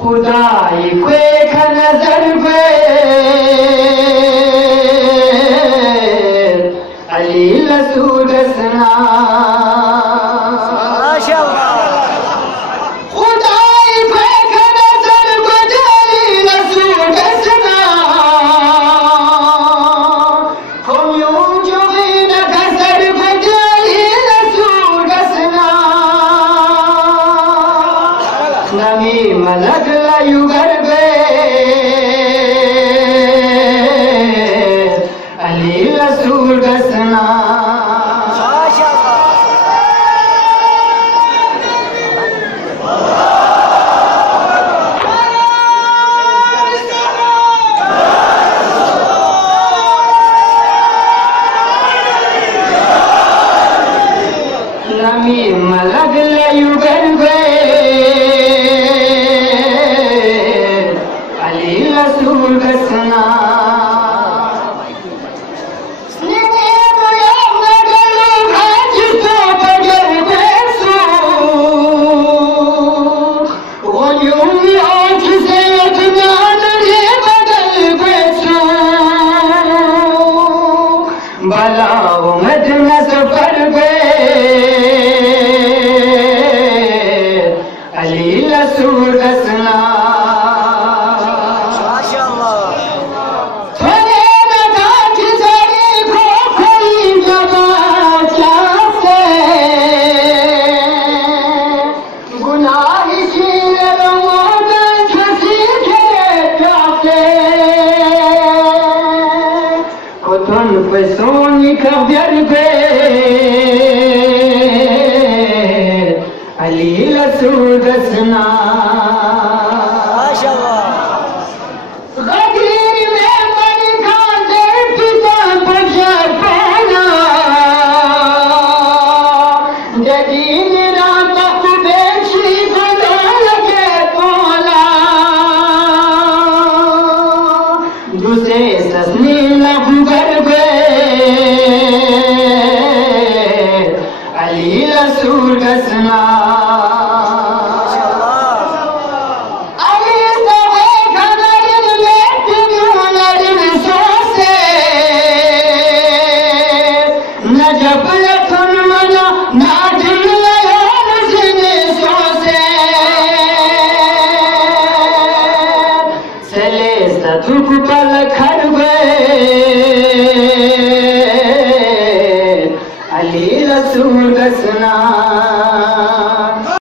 खुदाई कोई का नजर पे अली रसूल सना मलक युगर बे अली रसूल दसना नमी मलक युगर बे रसूल दसना भला मदन सफर पे अली रसूल दसना सोनी खबर पे अली रसूल दसना